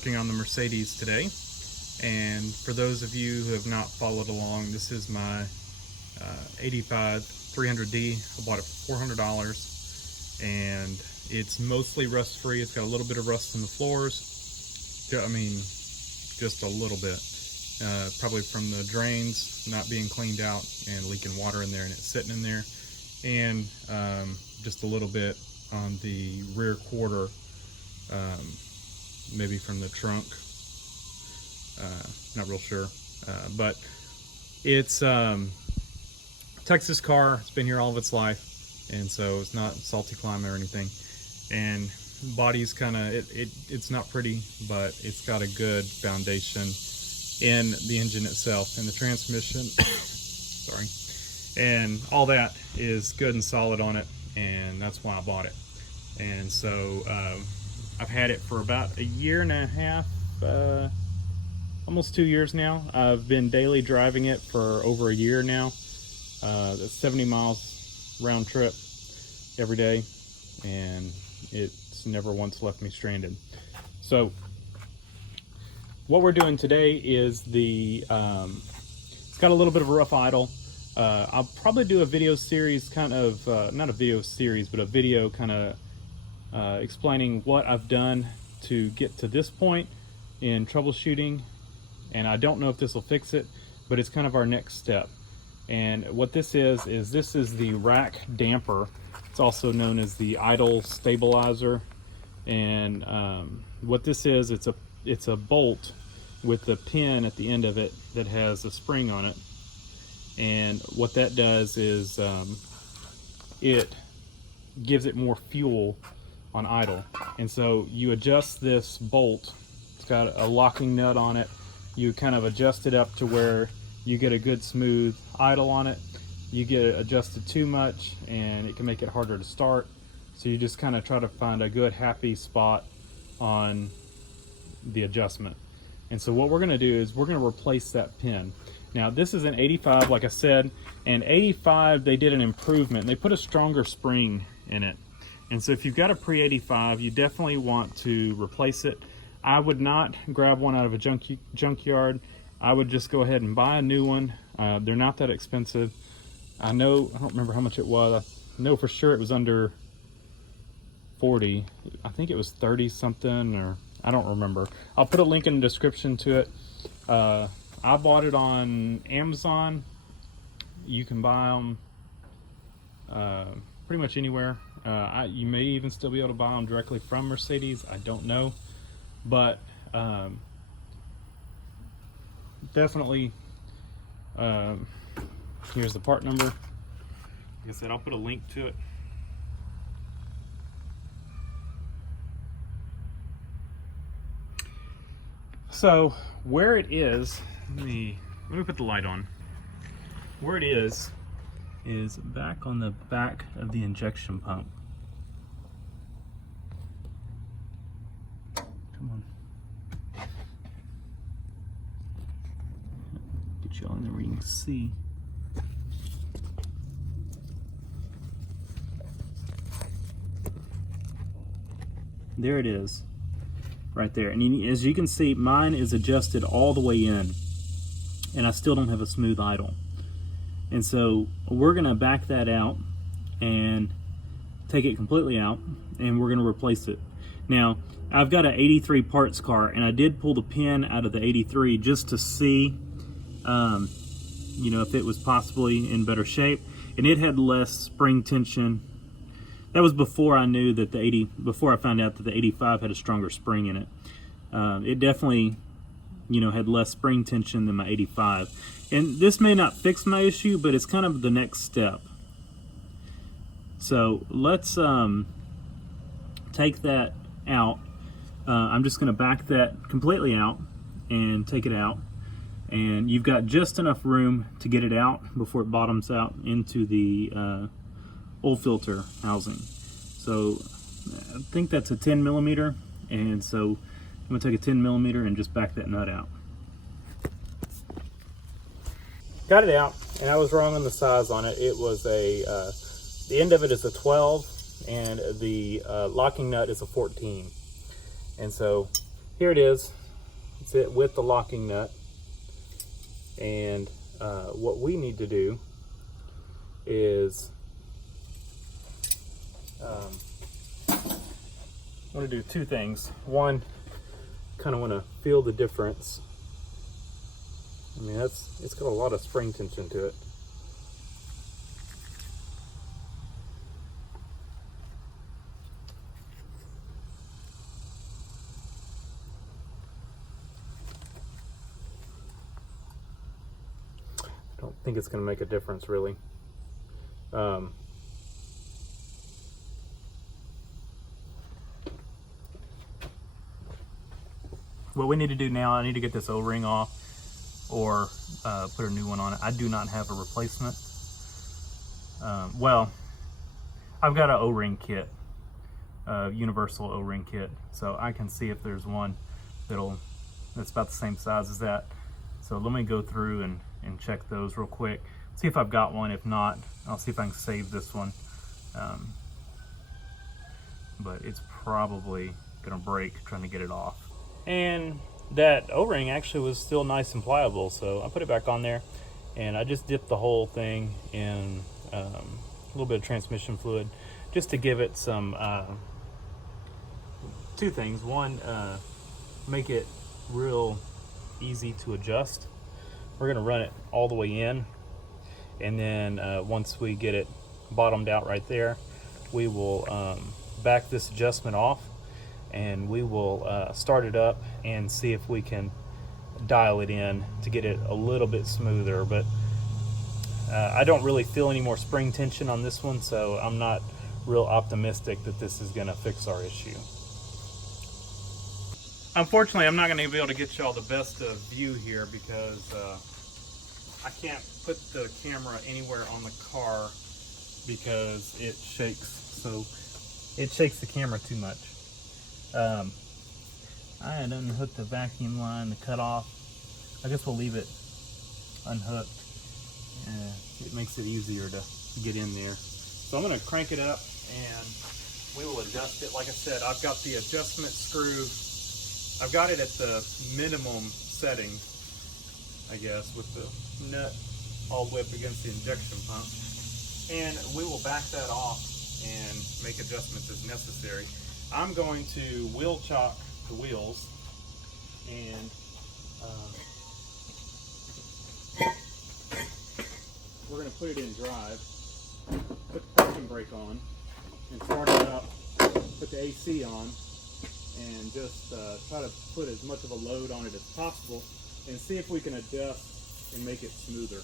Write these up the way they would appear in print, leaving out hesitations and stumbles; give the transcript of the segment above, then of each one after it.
working on the Mercedes today, and for those of you who have not followed along, this is my 85 300D. I bought it for $400, and it's mostly rust free. It's got a little bit of rust in the floors. I mean, just a little bit, probably from the drains not being cleaned out and leaking water in there, and it's sitting in there, and just a little bit on the rear quarter, maybe from the trunk, not real sure, but it's Texas car. It's been here all of its life, and so it's not salty climate or anything, and body's kind of it's not pretty, but it's got a good foundation in the engine itself and the transmission sorry, and all that is good and solid on it, and that's why I bought it. And so I've had it for about a year and a half, almost 2 years now. I've been daily driving it for over a year now. That's 70 miles round trip every day, and it's never once left me stranded. So what we're doing today is it's got a little bit of a rough idle. I'll probably do a video series, kind of not a video series, but a video kind of explaining what I've done to get to this point in troubleshooting. And I don't know if this will fix it, but it's kind of our next step. And what this is this is the rack damper. It's also known as the idle stabilizer. And what this is, it's a bolt with a pin at the end of it that has a spring on it. And what that does is it gives it more fuel on idle. And so you adjust this bolt. It's got a locking nut on it. You kind of adjust it up to where you get a good smooth idle on it. You get it adjusted too much and it can make it harder to start. So you just kind of try to find a good happy spot on the adjustment. And so what we're going to do is we're going to replace that pin. Now this is an 85, like I said, and 85 they did an improvement. They put a stronger spring in it. And so if you've got a pre-85, you definitely want to replace it. I would not grab one out of a junkyard. I would just go ahead and buy a new one. They're not that expensive. I don't remember how much it was. I know for sure it was under 40. I think it was 30 something, or I don't remember. I'll put a link in the description to it. I bought it on Amazon. You can buy them pretty much anywhere. You may even still be able to buy them directly from Mercedes. I don't know, but definitely here's the part number. Like I said, I'll put a link to it. So where it is, let me put the light on. Where it is back on the back of the injection pump. Come on. Get you all in there where you can see. There it is, right there. And as you can see, mine is adjusted all the way in, and I still don't have a smooth idle. And so we're gonna back that out and take it completely out, and we're gonna replace it. Now, I've got an 83 parts car, and I did pull the pin out of the 83 just to see, you know, if it was possibly in better shape. And it had less spring tension. That was before I knew that before I found out that the 85 had a stronger spring in it. It definitely, you know, had less spring tension than my 85. And this may not fix my issue, but it's kind of the next step. So let's take that out. I'm just gonna back that completely out and take it out. And you've got just enough room to get it out before it bottoms out into the oil filter housing. So I think that's a 10 millimeter, and so I'm gonna take a 10 millimeter and just back that nut out. Got it out, and I was wrong on the size on it. It was the end of it is a 12, and the locking nut is a 14. And so here it is. It's it with the locking nut. And what we need to do is I want to do two things. One, kind of want to feel the difference. I mean, it's got a lot of spring tension to it. I don't think it's going to make a difference really. What we need to do now, I need to get this O-ring off or put a new one on it. I do not have a replacement. Well, I've got an O-ring kit, universal O-ring kit, so I can see if there's one that's about the same size as that. So let me go through and check those real quick, see if I've got one. If not, I'll see if I can save this one. But it's probably gonna break trying to get it off. And that O-ring actually was still nice and pliable, so I put it back on there, and I just dipped the whole thing in a little bit of transmission fluid just to give it some two things. One, make it real easy to adjust. We're gonna run it all the way in, and then once we get it bottomed out right there, we will back this adjustment off, and we will start it up and see if we can dial it in to get it a little bit smoother. But I don't really feel any more spring tension on this one, so I'm not real optimistic that this is gonna fix our issue. Unfortunately, I'm not gonna be able to get y'all the best view here because I can't put the camera anywhere on the car because it shakes. So it shakes the camera too much. I had unhooked the vacuum line, the cutoff. I guess we'll leave it unhooked. It makes it easier to get in there. So I'm going to crank it up and we will adjust it. Like I said, I've got the adjustment screw. I've got it at the minimum setting, I guess, with the nut all the way up against the injection pump. And we will back that off and make adjustments as necessary. I'm going to wheel chock the wheels and we're going to put it in drive, put the parking brake on, and start it up, put the AC on, and just try to put as much of a load on it as possible and see if we can adjust and make it smoother.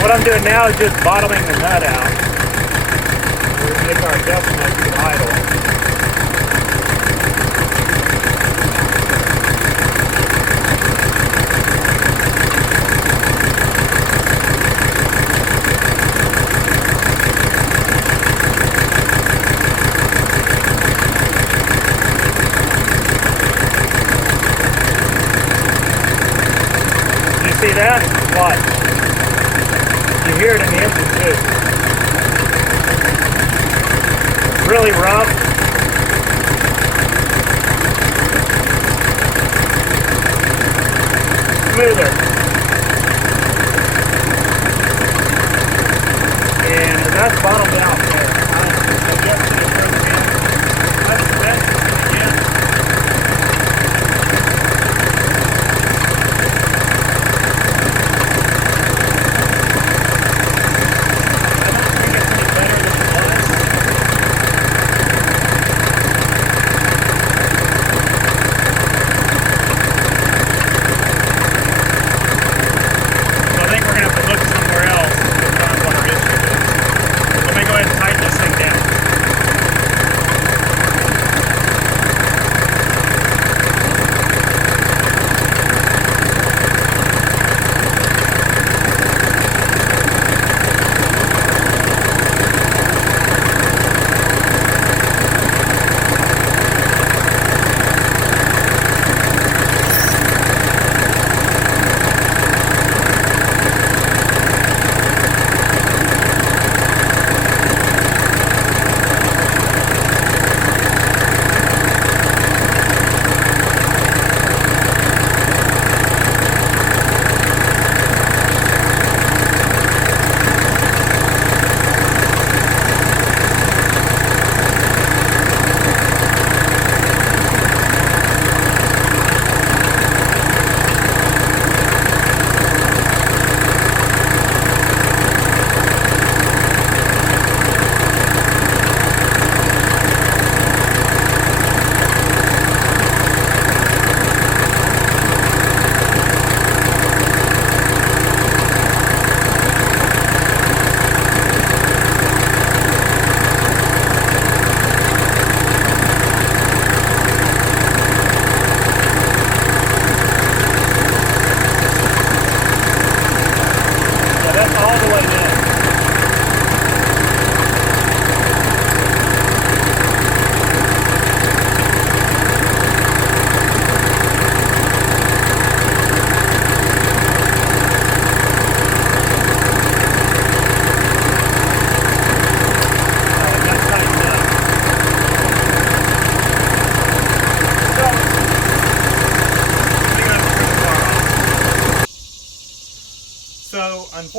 What I'm doing now is just bottoming the nut out. We're going to make our adjustment to idle. You see that? Watch. You hear it in the engine too. Really rough. Smoother. And that's bottomed out there. I adjusted it first in. That's the best again.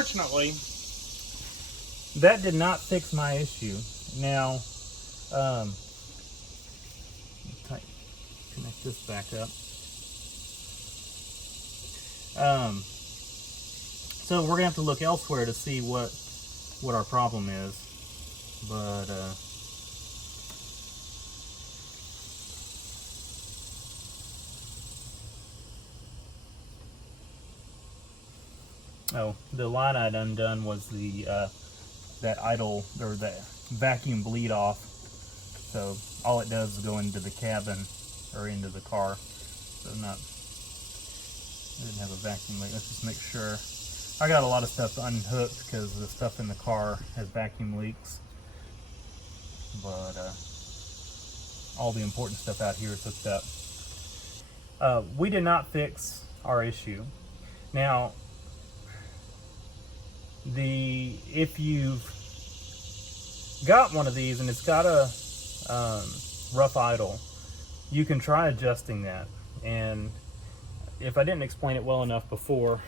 unfortunately, that did not fix my issue. Now, connect this back up. So we're gonna have to look elsewhere to see what our problem is. But oh, the light I'd undone was the that idle or that vacuum bleed off. So all it does is go into the cabin or into the car. So I didn't have a vacuum leak. Let's just make sure. I got a lot of stuff unhooked because the stuff in the car has vacuum leaks. But all the important stuff out here is hooked up. We did not fix our issue. Now, if you've got one of these and it's got a rough idle, you can try adjusting that. And if I didn't explain it well enough before,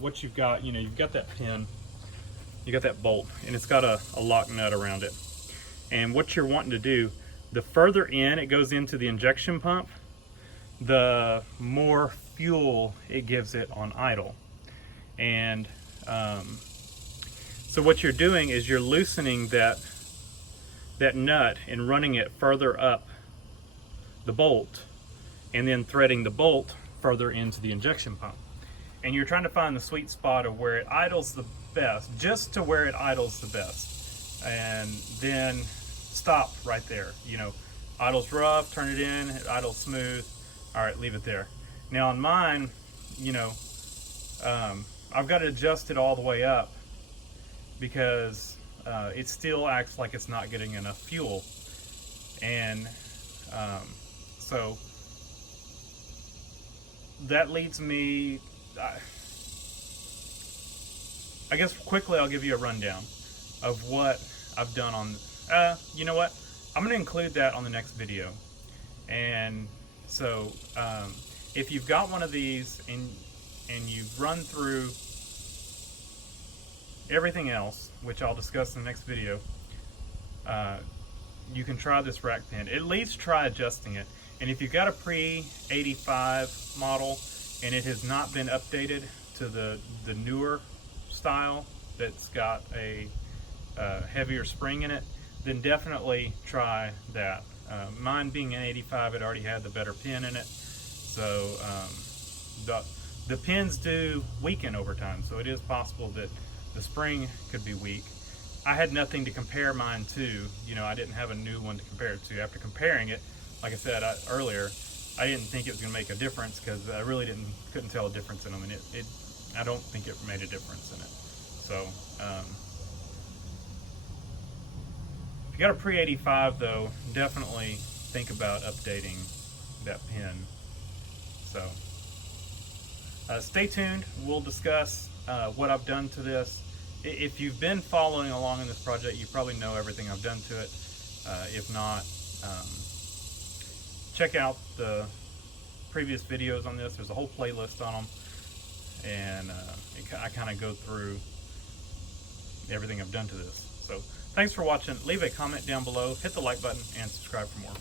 what you've got, you've got that pin, you got that bolt, and it's got a lock nut around it. And what you're wanting to do, the further in it goes into the injection pump, the more fuel it gives it on idle. And so what you're doing is you're loosening that nut and running it further up the bolt, and then threading the bolt further into the injection pump. And you're trying to find the sweet spot of where it idles the best, just to where it idles the best. And then stop right there. Idles rough, turn it in, it idles smooth. All right, leave it there. Now on mine, I've got to adjust it all the way up because it still acts like it's not getting enough fuel. And so that leads me, I guess quickly I'll give you a rundown of what I've done on, you know what? I'm going to include that on the next video. And so if you've got one of these and you've run through everything else, which I'll discuss in the next video, you can try this rack pin. At least try adjusting it. And if you've got a pre-85 model and it has not been updated to the newer style that's got a heavier spring in it, then definitely try that. Mine being an 85, it already had the better pin in it. So the pins do weaken over time, so it is possible that the spring could be weak. I had nothing to compare mine to. I didn't have a new one to compare it to. After comparing it, like I said earlier, I didn't think it was going to make a difference because I really couldn't tell a difference in them, and I don't think it made a difference in it. So if you got a pre-85 though, definitely think about updating that pin. So stay tuned. We'll discuss what I've done to this. If you've been following along in this project, you probably know everything I've done to it. If not, check out the previous videos on this. There's a whole playlist on them, and I kind of go through everything I've done to this. So thanks for watching. Leave a comment down below, hit the like button, and subscribe for more.